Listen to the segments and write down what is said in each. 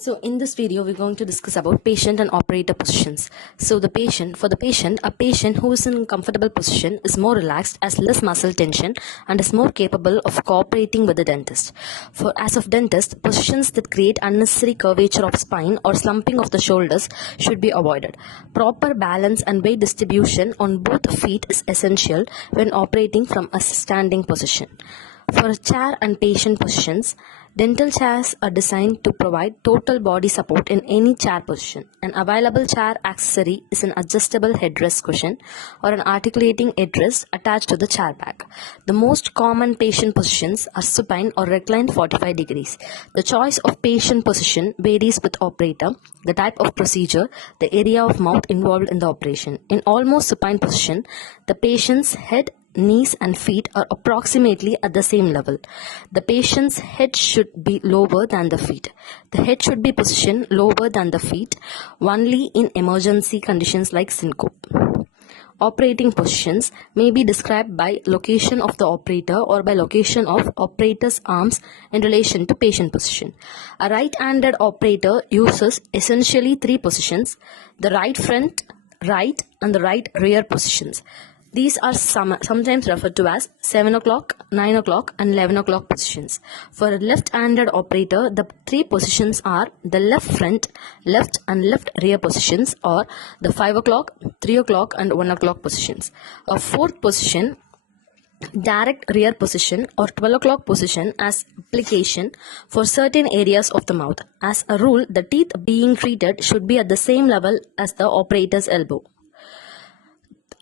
So in this video, we're going to discuss about patient and operator positions. So a patient who is in a comfortable position is more relaxed, has less muscle tension, and is more capable of cooperating with the dentist. For as of dentist, positions that create unnecessary curvature of spine or slumping of the shoulders should be avoided. Proper balance and weight distribution on both feet is essential when operating from a standing position. For chair and patient positions, dental chairs are designed to provide total body support in any chair position. An available chair accessory is an adjustable headrest cushion or an articulating headrest attached to the chair back. The most common patient positions are supine or reclined 45 degrees. The choice of patient position varies with operator, the type of procedure, the area of mouth involved in the operation. In almost supine position, the patient's head, knees and feet are approximately at the same level. The patient's head should be lower than the feet. The head should be positioned lower than the feet only in emergency conditions like syncope. Operating positions may be described by location of the operator or by location of operator's arms in relation to patient position. A right-handed operator uses essentially three positions: the right front, right and the right rear positions. These are sometimes referred to as 7 o'clock, 9 o'clock and 11 o'clock positions. For a left-handed operator, the three positions are the left front, left and left rear positions, or the 5 o'clock, 3 o'clock and 1 o'clock positions. A fourth position, direct rear position or 12 o'clock position, as application for certain areas of the mouth. As a rule, the teeth being treated should be at the same level as the operator's elbow.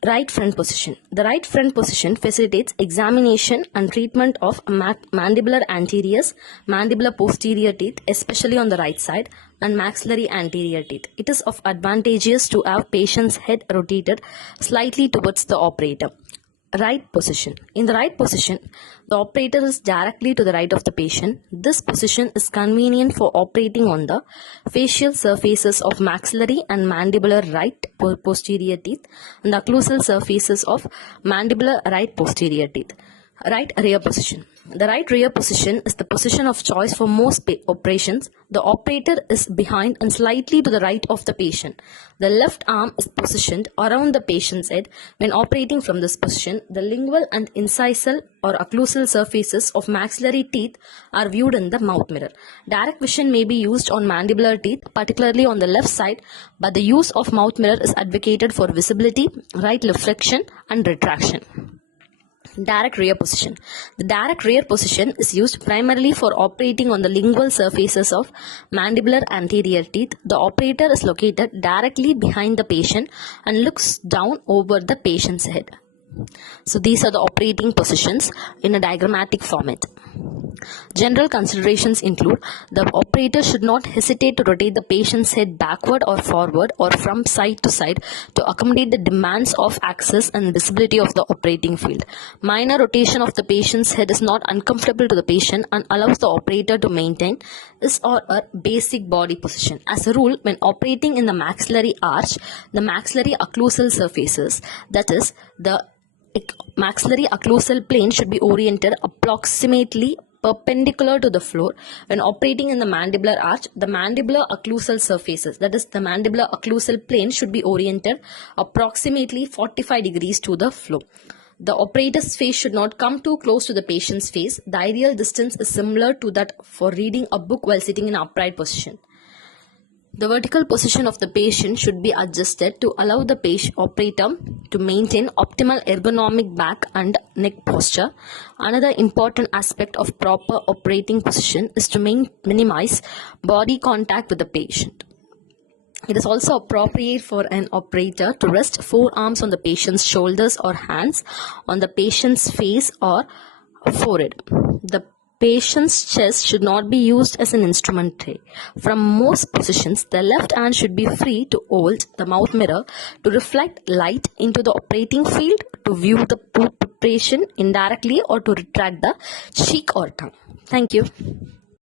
Right front position. The right front position facilitates examination and treatment of mandibular anteriors, mandibular posterior teeth, especially on the right side, and maxillary anterior teeth. It is of advantageous to have patient's head rotated slightly towards the operator. Right position. In the right position, the operator is directly to the right of the patient. This position is convenient for operating on the facial surfaces of maxillary and mandibular right posterior teeth and the occlusal surfaces of mandibular right posterior teeth. Right rear position. The right rear position is the position of choice for most operations. The operator is behind and slightly to the right of the patient. The left arm is positioned around the patient's head. When operating from this position, the lingual and incisal or occlusal surfaces of maxillary teeth are viewed in the mouth mirror. Direct vision may be used on mandibular teeth, particularly on the left side, but the use of mouth mirror is advocated for visibility, right flexion and retraction. Direct rear position. The direct rear position is used primarily for operating on the lingual surfaces of mandibular anterior teeth. The operator is located directly behind the patient and looks down over the patient's head. So these are the operating positions in a diagrammatic format. General considerations include: the operator should not hesitate to rotate the patient's head backward or forward or from side to side to accommodate the demands of access and visibility of the operating field. Minor rotation of the patient's head is not uncomfortable to the patient and allows the operator to maintain his or her basic body position. As a rule, when operating in the maxillary arch, the maxillary occlusal surfaces, that is, the maxillary occlusal plane, should be oriented approximately perpendicular to the floor. When operating in the mandibular arch, the mandibular occlusal surfaces, that is, the mandibular occlusal plane, should be oriented approximately 45 degrees to the floor. The operator's face should not come too close to the patient's face. The ideal distance is similar to that for reading a book while sitting in an upright position. The vertical position of the patient should be adjusted to allow the operator to maintain optimal ergonomic back and neck posture. Another important aspect of proper operating position is to minimize body contact with the patient. It is also appropriate for an operator to rest forearms on the patient's shoulders or hands on the patient's face or forehead. The patient's chest should not be used as an instrument tray. From most positions, the left hand should be free to hold the mouth mirror to reflect light into the operating field, to view the preparation indirectly, or to retract the cheek or tongue. Thank you.